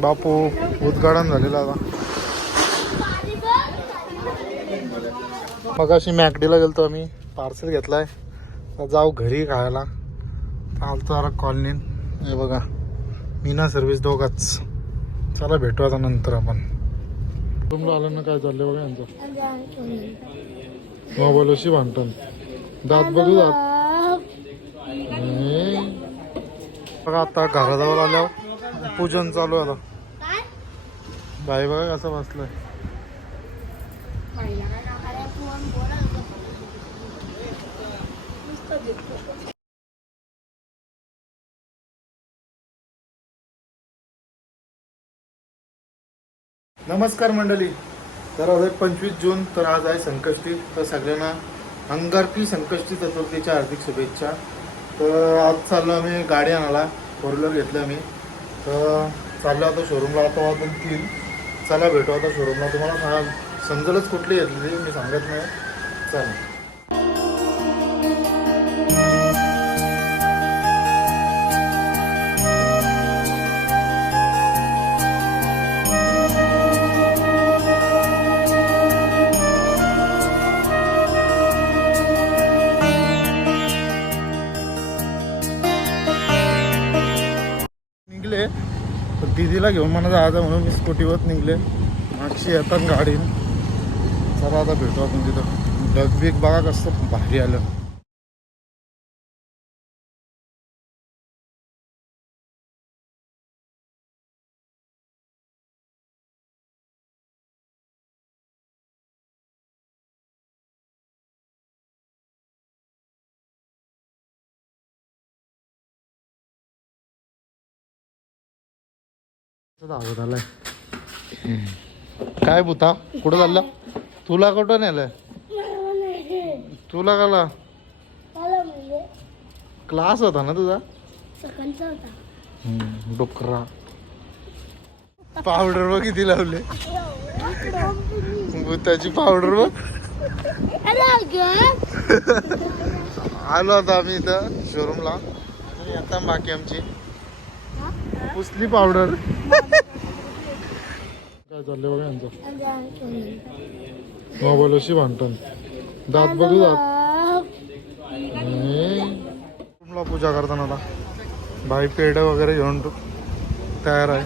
बापू उद्घाटन झालेलं आता. मग अशी मॅकडीला गेलतो आम्ही पार्सल घेतलाय. जाऊ घरी खायला. चालतो अरे कॉलनीन हे बघा मीना सर्व्हिस दोघाच. चला भेटू आता नंतर आपण. रूमला आलं ना काय चाललंय बघा यांचं. मोबाईल अशी भांडण. दात बघू दात. बघा आता घराजवळ आल्यावर पूजन चालू आता. बाई बघा कसं बसलंय. नमस्कार मंडळी. तर आज पंचवीस जून तर आज आहे संकष्टी. तर सगळ्यांना अंगारकी संकष्टी चतुर्थीच्या हार्दिक शुभेच्छा. तर आज चाललो आम्ही गाडी आणायला. फोर व्हीलर घेतली आम्ही. तर चाललो आता शोरूमला आता वाजून तीन. चला भेटू आता शोरूमला तुम्हाला सांगा समजेलच कुठली घेतली मी सांगत नाही. चला. निघले तर दिदीला घेऊन मला जायचं म्हणून मी स्कूटीवर निघले. मागशी येतात गाडी चला आता भेटू आपण तिथं. डगबीग बघा कसं भारी आलं. धावत आलाय काय बुता कुठं चालला? तुला कुठं नेलंय तुला काला? क्लास होता ना तुझा? सकाळचा होता. हम्म, डोकरा. पावडर बघ किती लावले. बुताची पावडर बघ. आलो आता आम्ही इथं शोरूमला आता बाकी आमची पुसली पावडर. काय चाललंय बघा यांचं? मोबाईलशी भांडण. दात बघू दात. पूजा करताना आता भाई पेढे वगैरे घेऊन तयार आहे.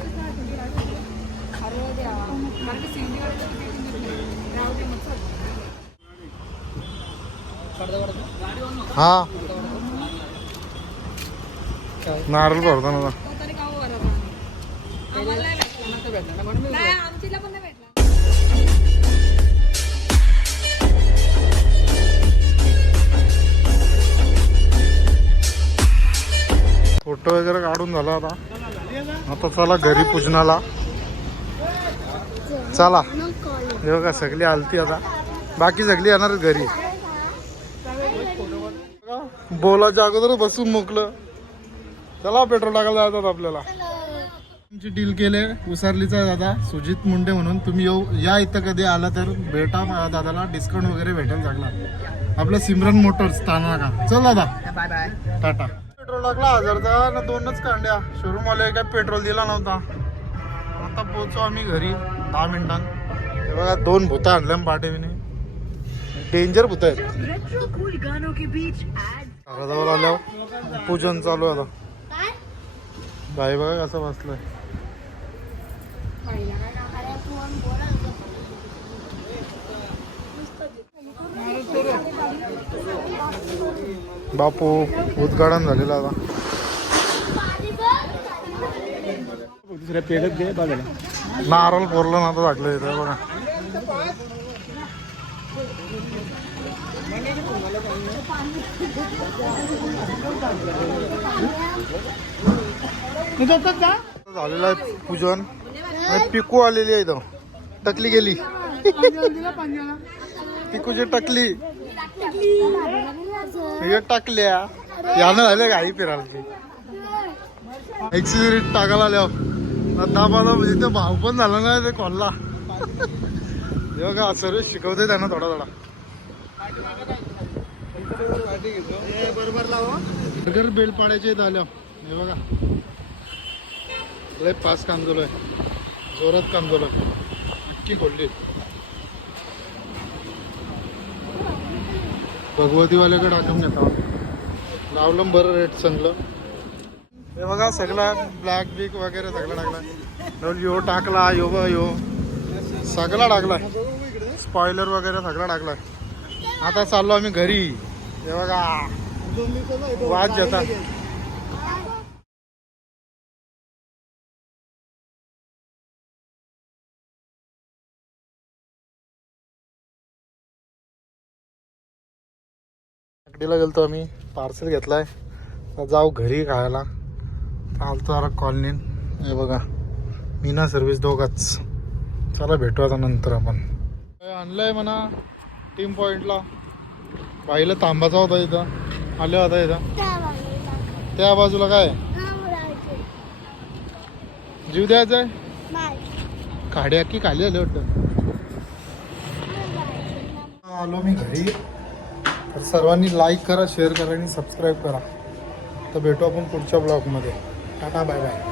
हा. नारळ भरताना आता नाही आमचीला पण नाही भेटला फोटो वगैरे काढून झाला आता. आता चला घरी पूजनाला. चला. हे बघा सगळी आलती आता. बाकी सगळी येणार घरी. बोलाच्या अगोदर बसून मोकलं चला पेट्रोल टाकायला जातात आपल्याला. तुमची डील केले. उसारलीचा दादा सुजित मुंडे म्हणून. तुम्ही येऊ या इथं कधी आला तर भेटा दादाला डिस्काउंट वगैरे भेटेल चांगला. आपलं सिमरन मोटर्स ताना का चल दादा. Bye bye Tata. पेट्रोल टाकला हजारचा ना दोनच कांड्या. शोरूम वाले काय पेट्रोल दिला नव्हता. आता पोहोचू आम्ही घरी दहा मिनिटांत. हे बघा दोन भूता आणल्या पाठीने डेंजर भूत आहेत. पूजन चालू आता. बाई बघा कसं बसलंय. बापू उद्घाटन झालेलं आता. दुसऱ्या पेढत दे नारळ फोरलं ना आता टाकलं इथं बघा. झालेलं आहे पूजन. पिकू आलेली आहे इथं. टकली गेली. पिकूची टकली. हे टाकल्या. यानं झालं गाई फिरायची एक्सिट टाकायला आल्या. दाबाला म्हणजे ते भाव पण झाला ना ते कॉलला हे बघा सर्विस शिकवते त्यांना थोडा थोडा. बरोबर बेल पाड्याचे आल्या. हे बघा. लय पास काम चालू आहे. जोरात काम चालू इतकी खोडली भगवतीवाल्याकडे आठवून घेता लावलं बरं रेट चांगलं हे बघा सगळं ब्लॅक बिक वगैरे सगळं टाकला यो टाकला यो ब यो. सगळा टाकला स्पॉयलर वगैरे सगळा टाकला आता चाललो आम्ही घरी. हे बघा. वाज जाता. आकडीला गेलतो आम्ही. पार्सल घेतलाय. आता जाऊ घरी खायला चालतो जरा कॉलनीत हे बघा. मीना सर्व्हिस दोघाच. चला भेटू आता नंतर आपण. हे आणलंय म्हणा? टीम पॉइंटला बाईला तांबाचा होता इथं. आले होता इथं. त्या बाजूला काय? जीव द्यायचा आहे काड्या की खाली आले वाटतं? आलो मी घरी. तर सर्वांनी लाईक करा शेअर करा आणि सबस्क्राईब करा. तर भेटू आपण पुढच्या ब्लॉगमध्ये टाटा बाय बाय